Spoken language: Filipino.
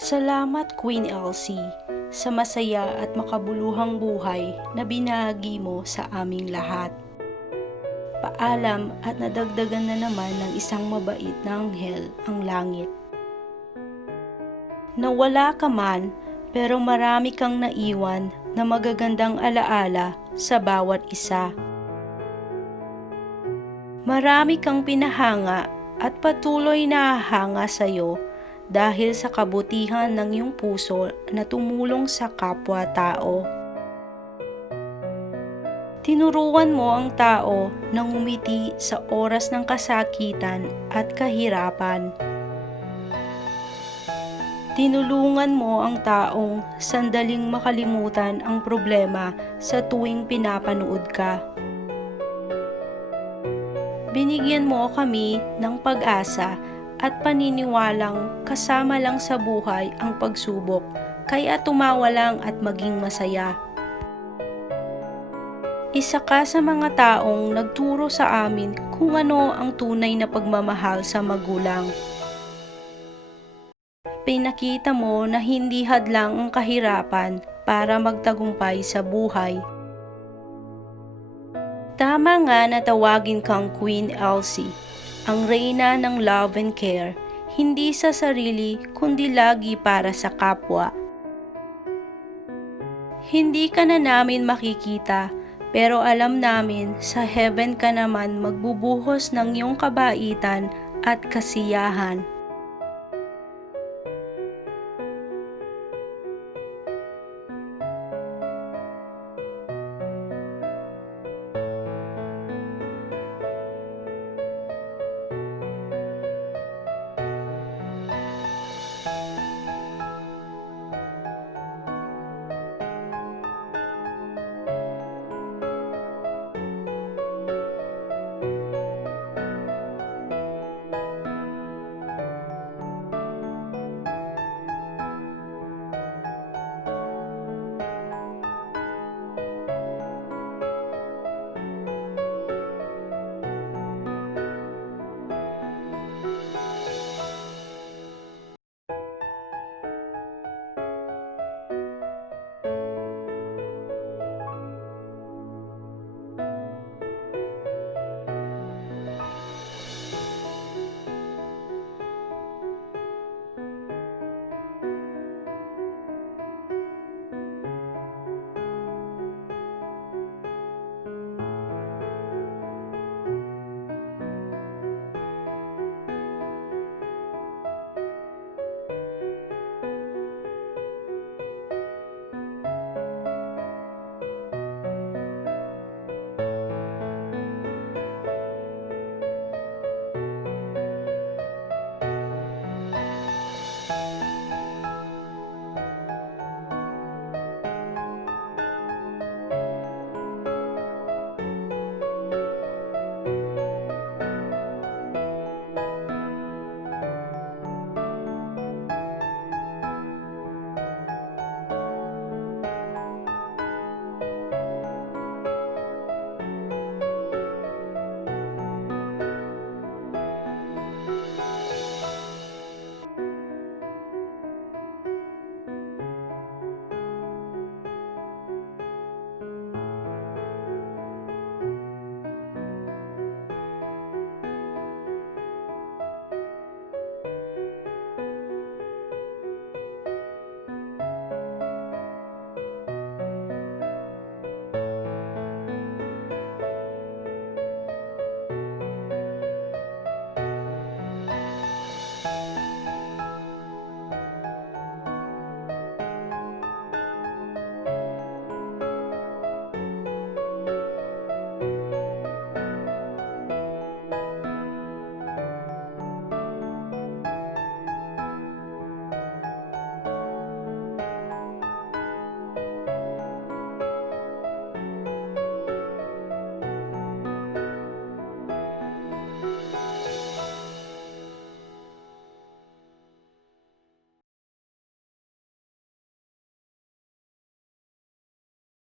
Salamat Queen Elsie sa masaya at makabuluhang buhay na binahagi mo sa aming lahat. Paalam at nadagdagan na naman ng isang mabait na anghel ang langit. Nawala ka man, pero marami kang naiwan na magagandang alaala sa bawat isa. Marami kang pinahanga at patuloy na hahanga sa iyo dahil sa kabutihan ng iyong puso na tumulong sa kapwa-tao. Tinuruan mo ang tao na ngumiti sa oras ng kasakitan at kahirapan. Tinulungan mo ang taong sandaling makalimutan ang problema sa tuwing pinapanood ka. Binigyan mo kami ng pag-asa at paniniwalang kasama lang sa buhay ang pagsubok, kaya tumawa lang at maging masaya. Isa ka sa mga taong nagturo sa amin kung ano ang tunay na pagmamahal sa magulang. Pinakita mo na hindi hadlang ang kahirapan para magtagumpay sa buhay. Tama nga na tawagin kang Queen Elsie, ang reyna ng love and care, hindi sa sarili kundi lagi para sa kapwa. Hindi ka na namin makikita, pero alam namin sa heaven ka naman magbubuhos ng iyong kabaitan at kasiyahan.